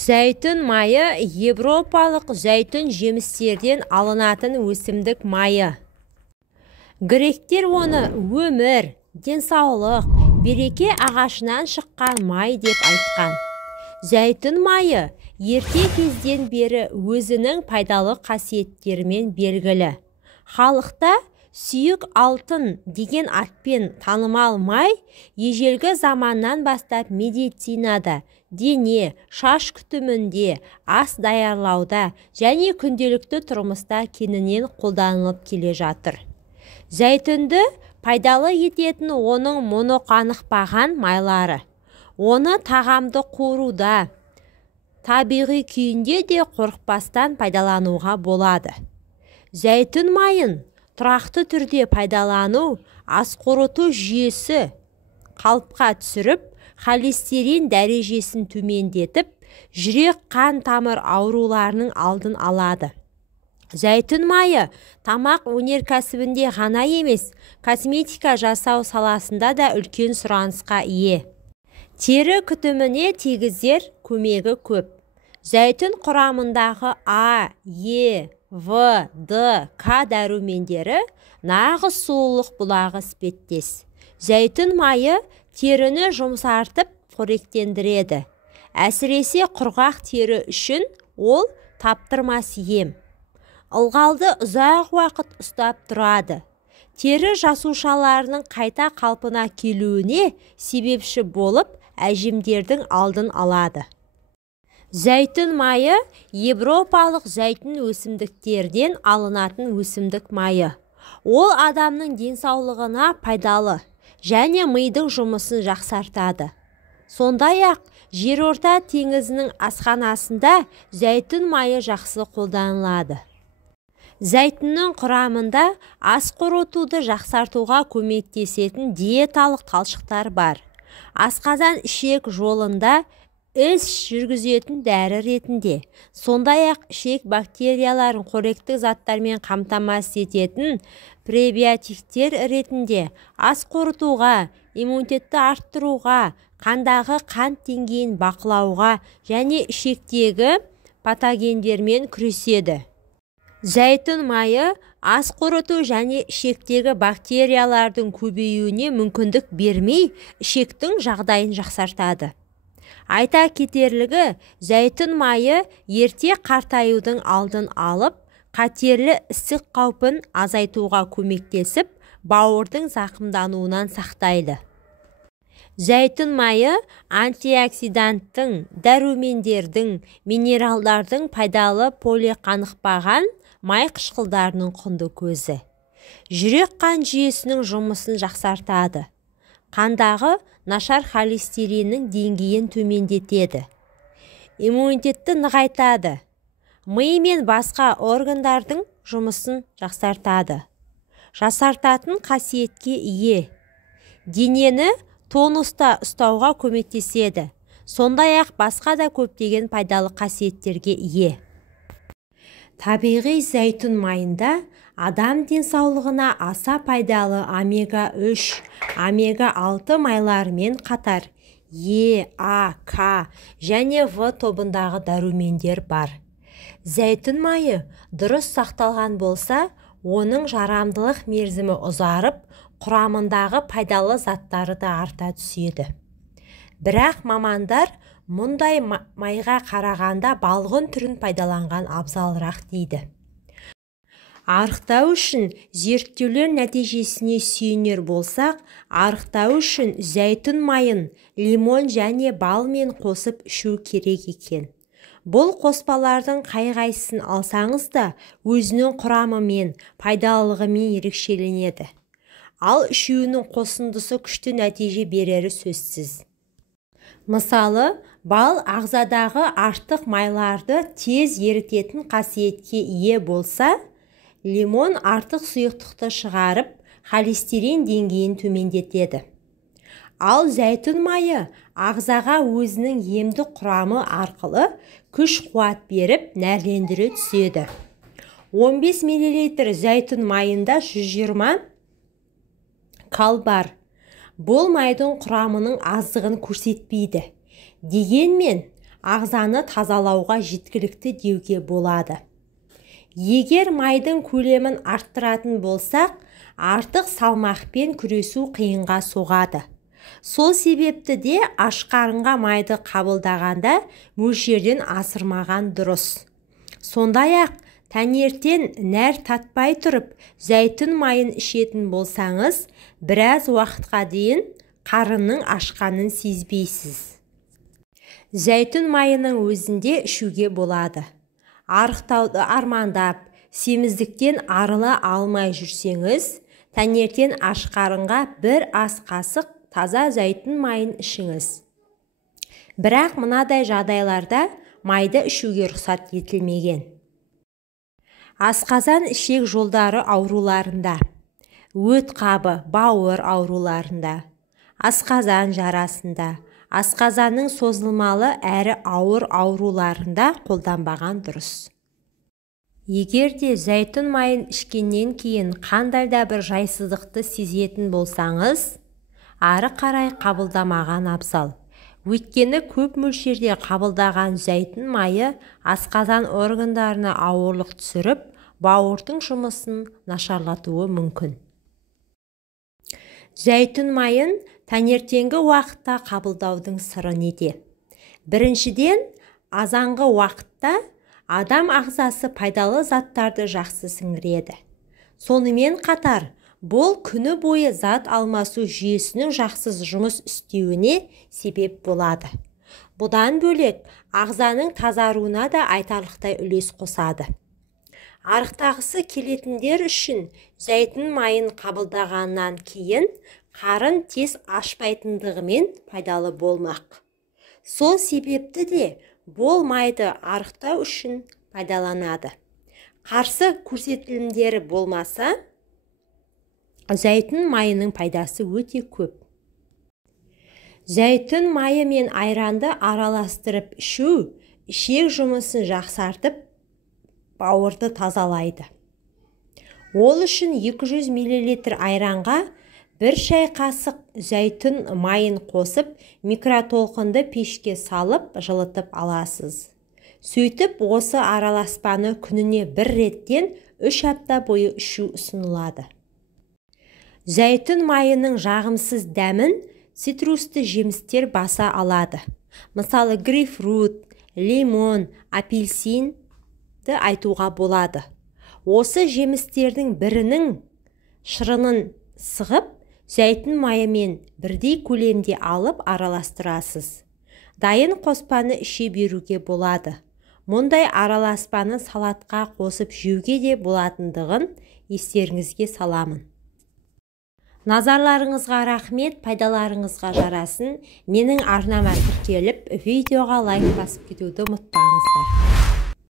Зәйтүн майы европалық зәйтүн жемістерден алынатын өсімдік майы. Гректер оны өмір, денсаулық, береке ағашынан шыққан май деп айтқан. Зәйтүн майы ерте кезден бері өзінің пайдалы қасиеттерімен белгілі. Халықта сүйік алтын деген атпен танымал май ежелгі заманнан бастап медицинада, дене, шаш күтімінде, ас даярлауда және күнделікті тұрмыста кеңінен қолданылып келе жатыр. Зәйтүнді пайдалы ететін оның моноқанықпаған майлары. Оны тағамды қуыруда, табиғи күйінде де қорықпастан пайдалануға болады. Зәйтүн майын тұрақты түрде пайдалану ас қорыту жүйесі қалыпқа түсіріп, холестерин дәрежесін төмендетіп, жүрек қан тамыр ауруларының алдын алады. Зәйтүн майы тамақ өнеркәсібінде ғана емес, косметика жасау саласында да үлкен сұранысқа ие. Тері күтіміне тигізер көмегі көп. Зәйтүн құрамындағы А, Е, В, Д, К дәрумендері нағыз сұлулық бұлағы іспеттес. Зәйтүн майы теріні жұмсартып қоректендіреді. Әсіресе құрғақ тері үшін ол таптырмас ем. Ылғалды ұзақ уақыт ұстап тұрады. Тері жасушаларының қайта қалпына келуіне себепші болып, әжімдердің алдын алады. Зәйтүн майы европалық зәйтүн өсімдіктерден алынатын өсімдік майы. Ол адамның денсаулығына пайдалы және мидың жұмысын жақсартады. Сондай-ақ жерорта теңізінің асханасында зәйтүн майы жақсы қолданылады. Зәйтүннің құрамында ас қорытуды жақсартуға көмектесетін диеталық талшықтар бар. Асқазан ішек жолында іс жүргізетін дәрі ретінде, сондай-ақ ішек бактерияларын қоректік заттармен қамтамасыз ететін пребиотиктер ретінде ас қорытуға, иммунитетті арттыруға, қандағы қант деңгейін бақылауға және ішектегі патогендермен күреседі. Зәйтүн майы ас қорыту және ішектегі бактериялардың көбеюіне мүмкіндік бермей, ішектің жағдайын жақсартады. Айта кетерлігі, зәйтүн майы ерте қартаюдың алдын алып, қатерлі ісік қаупін азайтуға көмектесіп, бауырдың зақымдануынан сақтайды. Зәйтүн майы антиоксиданттың, дәрумендердің, минералдардың пайдалы полиқанықпаған май қышқылдарының құнды көзі. Жүрек қан жүйесінің жұмысын жақсартады. Қандағы нашар холестериннің деңгейін төмендетеді. Иммунитетті нығайтады. Ми мен басқа органдардың жұмысын жақсартады. Жасартатын қасиетке ие. Денені тонуста ұстауға көмектеседі. Сондай-ақ басқа да көптеген пайдалы қасиеттерге ие. Табиғи зәйтүн майында адам денсаулығына аса пайдалы омега-3, омега-6 майлармен қатар Е, А, К және В тобындағы дәрумендер бар. Зәйтүн майы дұрыс сақталған болса, оның жарамдылық мерзімі ұзарып, құрамындағы пайдалы заттары да арта түседі. Бірақ мамандар мұндай майға қарағанда балғын түрін пайдаланған абзалырақ дейді. Арықтау үшін зерттеулер нәтижесіне сүйенер болсақ, арықтау үшін зәйтүн майын лимон және балмен қосып ішу керек екен. Бұл қоспалардың қай-қайсысын алсаңыз да өзінің құрамымен, пайдалылығымен ерекшеленеді. Ал үшеуінің қосындысы күшті нәтиже берері сөзсіз. Мысалы, бал ағзадағы артық майларды тез ерітетін қасиетке ие болса, лимон артық сұйықтықты шығарып, холестерин деңгейін төмендетеді. Ал зәйтүн майы ағзаға өзінің емді құрамы арқылы күш-қуат беріп, нәрлендіре түседі. 15 мл зәйтүн майында 120 кал бар. Бұл майдың құрамының аздығын көрсетпейді. Дегенмен, ағзаны тазалауға жеткілікті деуге болады. Егер майдың көлемін арттыратын болсақ, артық салмақпен күресу қиынға соғады. Сол себепті де аш қарынға майды қабылдағанда мөлшерден асырмаған дұрыс. Сондай-ақ таңертең нәр татпай тұрып, зәйтүн майын ішетін болсаңыз, біраз уақытқа дейін қарынның ашқанын сезбейсіз. Зәйтүн майының өзінде ішуге болады. Арықтауды армандап, семіздіктен арыла алмай жүрсеңіз, таңертең аш қарынға бір ас қасық таза зәйтүн майын ішіңіз. Бірақ мынадай жағдайларда майды ішуге рұқсат етілмеген. Асқазан ішек жолдары ауруларында, өт қабы, бауыр ауруларында, асқазан жарасында, асқазанның созылмалы әрі ауыр ауруларында қолданбаған дұрыс. Егер де зәйтүн майын ішкеннен кейін қандай да бір жайсыздықты сезетін болсаңыз, ары қарай қабылдамаған абзал. Өйткені көп мөлшерде қабылдаған зәйтүн майы асқазан органдарына ауырлық түсіріп, бауырдың жұмысын нашарлатуы мүмкін. Зәйтүн майын таңертеңгі уақытта қабылдаудың сыры неде? Біріншіден, азанғы уақытта адам ағзасы пайдалы заттарды жақсы сіңіреді. Сонымен қатар, бұл күні бойы зат алмасу жүйесінің жақсы жұмыс істеуіне себеп болады. Бұдан бөлек, ағзаның тазаруына да айтарлықтай үлес қосады. Арықтағысы келетіндер үшін зәйтүн майын қабылдағаннан кейін қарын тез ашпайтындығымен пайдалы болмақ. Сол себепті де бұл майды арықтау үшін пайдаланады. Қарсы көрсетілімдері болмаса, зәйтүн майының пайдасы өте көп. Зәйтүн майы мен айранды араластырып ішу, ішек жұмысын жақсартып, бауырды тазалайды. Ол үшін 200 мл айранға 1 шай қасық зәйтүн майын қосып, микротолқынды пешке салып, жылытып аласыз. Сөйтіп, осы араласпаны күніне 1 реттен 3 апта бойы ішу ұсынылады. Зәйтүн майының жағымсыз дәмін цитрусты жемістер баса алады. Мысалы, грейпфрут, лимон, апельсинді айтуға болады. Осы жемістердің бірінің шырынын сығып, зәйтүн майымен бірдей көлемде алып араластырасыз. Дайын қоспаны іше беруге болады. Мұндай араласпаны салатқа қосып жеуге де болатындығын естеріңізге саламын. Назарларыңызға рахмет, пайдаларыңызға жарасын. Менің арнама тіркеліп, видеоға лайк басып кетуді ұмытпаңыздар.